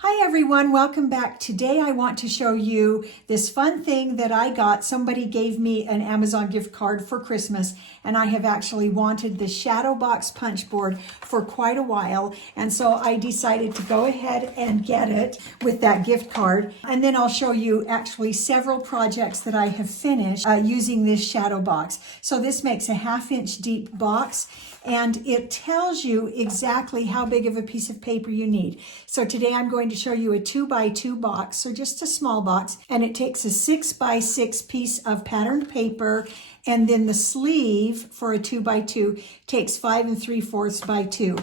Hi everyone, welcome back. Today I want to show you this fun thing that I got. Somebody gave me an Amazon gift card for Christmas, and I have actually wanted the shadowbox punch board for quite a while, and so I decided to go ahead and get it with that gift card. And then I'll show you actually several projects that I have finished using this shadowbox. So this makes a 1/2 inch deep box, and it tells you exactly how big of a piece of paper you need. So today I'm going to show you a 2x2 box, so just a small box, and it takes a 6x6 piece of patterned paper, and then the sleeve for a 2x2 takes 5 3/4 by 2.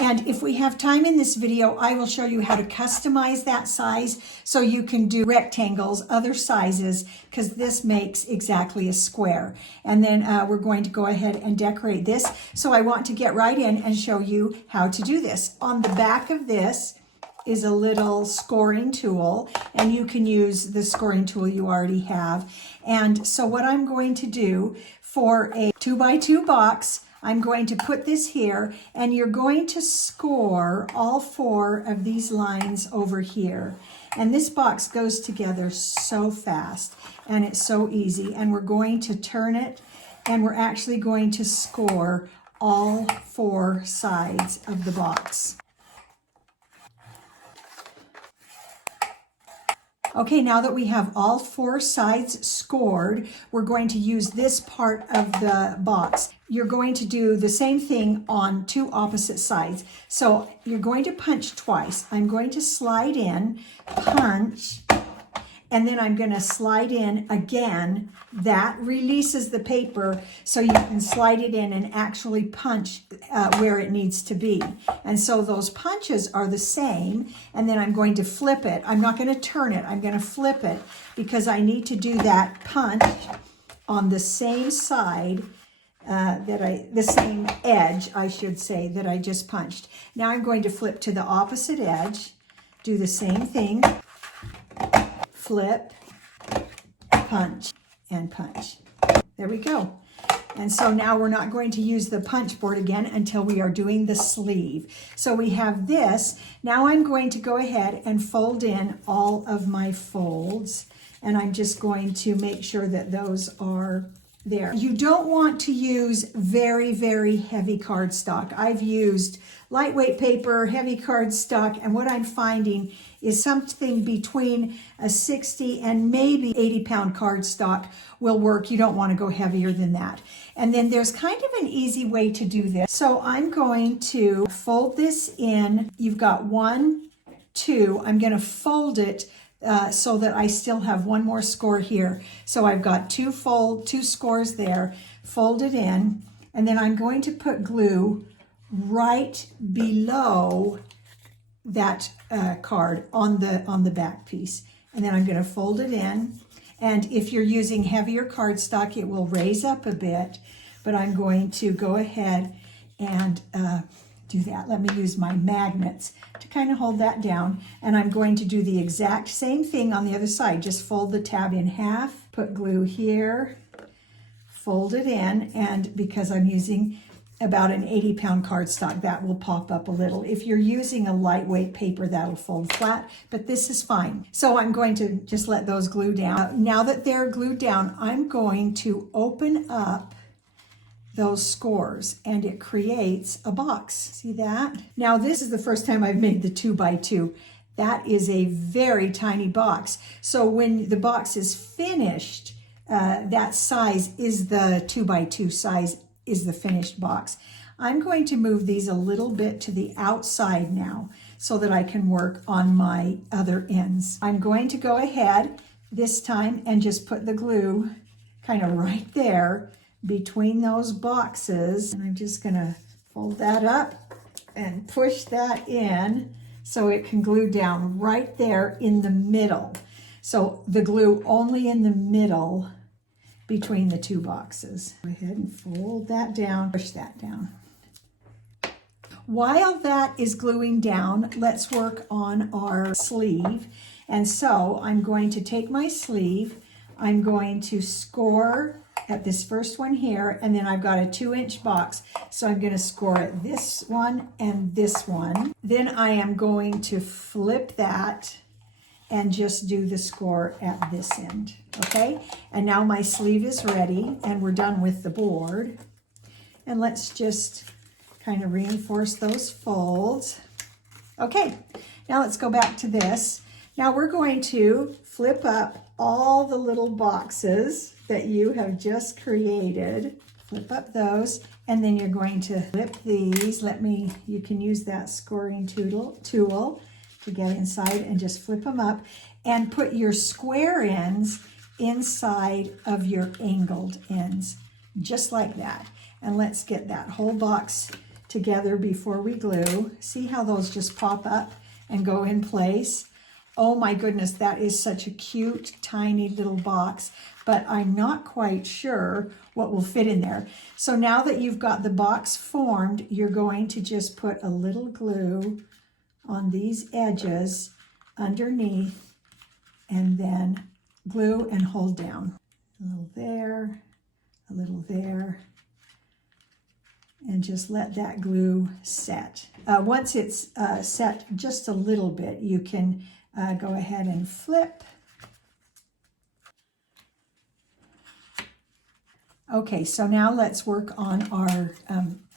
And if we have time in this video, I will show you how to customize that size so you can do rectangles, other sizes, because this makes exactly a square. And then we're going to go ahead and decorate this. So I want to get right in and show you how to do this. On the back of this is a little scoring tool, and you can use the scoring tool you already have. And so what I'm going to do for a 2x2 box, I'm going to put this here, and you're going to score all 4 of these lines over here. And this box goes together so fast, and it's so easy. And we're going to turn it, and we're actually going to score all 4 sides of the box. Okay, now that we have all 4 sides scored, we're going to use this part of the box. You're going to do the same thing on 2 opposite sides. So you're going to punch twice. I'm going to slide in, punch, and then I'm going to slide in again. That releases the paper so you can slide it in and actually punch where it needs to be. And so those punches are the same, and then I'm going to flip it. I'm not going to turn it, I'm going to flip it because I need to do that punch on the same side the same edge, I should say, that I just punched. Now I'm going to flip to the opposite edge, do the same thing, flip, punch, and punch. There we go. And so now we're not going to use the punch board again until we are doing the sleeve. So we have this. Now I'm going to go ahead and fold in all of my folds, and I'm just going to make sure that those are there. You don't want to use very, very heavy cardstock. I've used lightweight paper, heavy cardstock, and what I'm finding is something between a 60 and maybe 80-pound cardstock will work. You don't want to go heavier than that. And then there's kind of an easy way to do this. So I'm going to fold this in. You've got 1, 2. I'm going to fold it so that I still have 1 more score here. So I've got 2 scores there, fold it in, and then I'm going to put glue right below that card on the back piece. And then I'm going to fold it in. And if you're using heavier cardstock, it will raise up a bit, but I'm going to go ahead and do that. Let me use my magnets to kind of hold that down. And I'm going to do the exact same thing on the other side. Just fold the tab in half, put glue here, fold it in, and because I'm using about an 80-pound cardstock, that will pop up a little. If you're using a lightweight paper, that'll fold flat, but this is fine. So I'm going to just let those glue down. Now that they're glued down, I'm going to open up those scores, and it creates a box. See that? Now this is the first time I've made the 2x2. That is a very tiny box. So when the box is finished, that size is the 2x2 size, is the finished box. I'm going to move these a little bit to the outside now so that I can work on my other ends. I'm going to go ahead this time and just put the glue kind of right there between those boxes. And I'm just gonna fold that up and push that in so it can glue down right there in the middle. So the glue only in the middle between the 2 boxes. Go ahead and fold that down, push that down. While that is gluing down, let's work on our sleeve. And so I'm going to take my sleeve, I'm going to score at this first one here, and then I've got a 2-inch box. So I'm going to score at this one and this one. Then I am going to flip that and just do the score at this end, okay? And now my sleeve is ready, and we're done with the board. And let's just kind of reinforce those folds. Okay, now let's go back to this. Now we're going to flip up all the little boxes that you have just created. Flip up those, and then you're going to flip these. You can use that scoring tool to get inside and just flip them up and put your square ends inside of your angled ends, just like that. And let's get that whole box together before we glue. See how those just pop up and go in place? Oh my goodness, that is such a cute, tiny little box, but I'm not quite sure what will fit in there. So now that you've got the box formed, you're going to just put a little glue on these edges underneath, and then glue and hold down. A little there, a little there, and just let that glue set. Once it's set just a little bit, you can go ahead and flip. Okay, so now let's work on our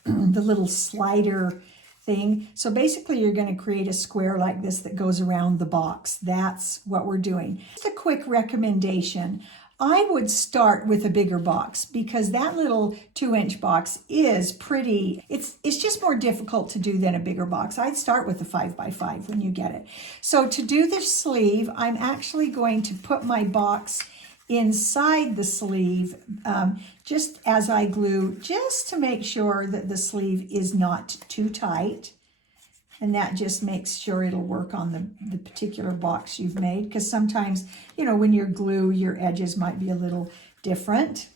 the little slider thing. So basically you're going to create a square like this that goes around the box. That's what we're doing. Just a quick recommendation. I would start with a bigger box because that little 2-inch box is pretty, it's just more difficult to do than a bigger box. I'd start with a 5x5 when you get it. So to do the sleeve, I'm actually going to put my box inside the sleeve just as I glue, just to make sure that the sleeve is not too tight. And that just makes sure it'll work on the particular box you've made, because sometimes, you know, when you glue, your edges might be a little different.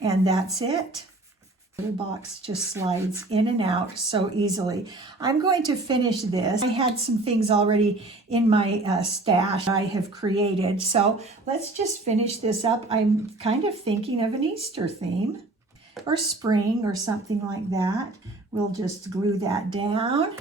And that's it. The little box just slides in and out so easily. I'm going to finish this. I had some things already in my stash I have created. So let's just finish this up. I'm kind of thinking of an Easter theme or spring or something like that. We'll just glue that down.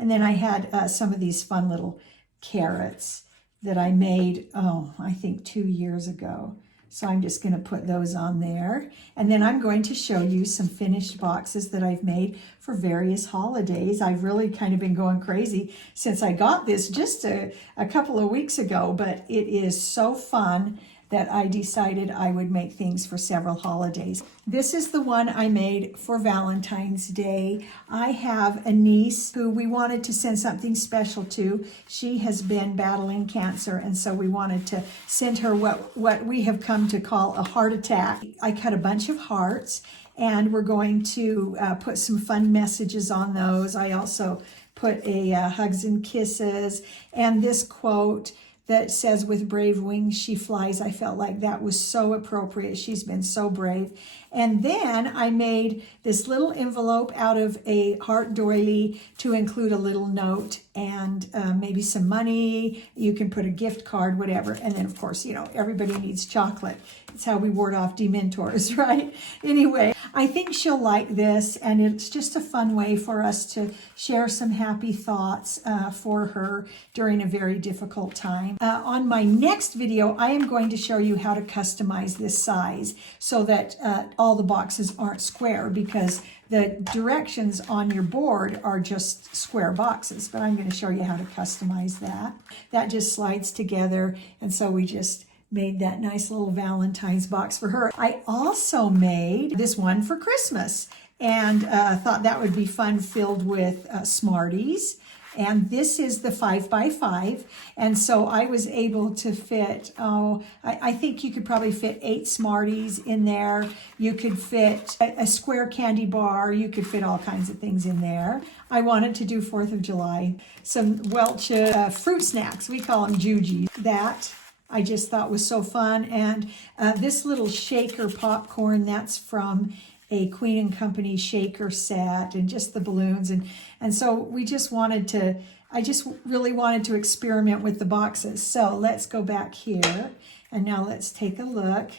And then I had some of these fun little carrots that I made, I think 2 years ago. So I'm just going to put those on there. And then I'm going to show you some finished boxes that I've made for various holidays. I've really kind of been going crazy since I got this just a couple of weeks ago, but it is so fun that I decided I would make things for several holidays. This is the one I made for Valentine's Day. I have a niece who we wanted to send something special to. She has been battling cancer, and so we wanted to send her what we have come to call a heart attack. I cut a bunch of hearts, and we're going to put some fun messages on those. I also put a hugs and kisses, and this quote that says, "With brave wings she flies." I felt like that was so appropriate. She's been so brave. And then I made this little envelope out of a heart doily to include a little note and maybe some money. You can put a gift card, whatever. And then, of course, you know, everybody needs chocolate. It's how we ward off dementors, right? Anyway, I think she'll like this, and it's just a fun way for us to share some happy thoughts for her during a very difficult time. On my next video, I am going to show you how to customize this size so that all the boxes aren't square, because the directions on your board are just square boxes, but I'm going to show you how to customize that. That just slides together, and so we just made that nice little Valentine's box for her. I also made this one for Christmas, and thought that would be fun, filled with Smarties. And this is the 5x5. And so I was able to fit, I think you could probably fit 8 Smarties in there. You could fit a square candy bar. You could fit all kinds of things in there. I wanted to do 4th of July. Some Welch fruit snacks. We call them Jujies. That I just thought was so fun. And this little shaker popcorn, that's from a Queen & Company shaker set, and just the balloons. And so we just wanted to, I just really wanted to experiment with the boxes. So let's go back here, and now let's take a look.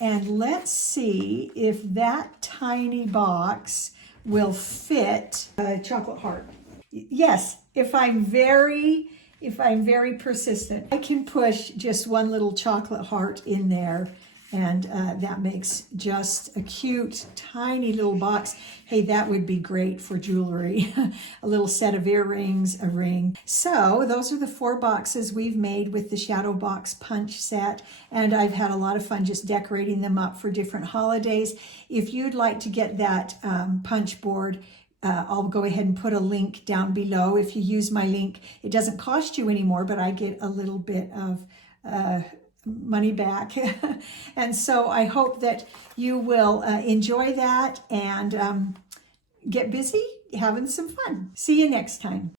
And let's see if that tiny box will fit a chocolate heart. Yes, if I'm very persistent, I can push just one little chocolate heart in there, and that makes just a cute, tiny little box. Hey, that would be great for jewelry. A little set of earrings, a ring. So those are the 4 boxes we've made with the Shadowbox punch set, and I've had a lot of fun just decorating them up for different holidays. If you'd like to get that punch board, I'll go ahead and put a link down below. If you use my link, it doesn't cost you anymore, but I get a little bit of money back. And so I hope that you will enjoy that and get busy having some fun. See you next time.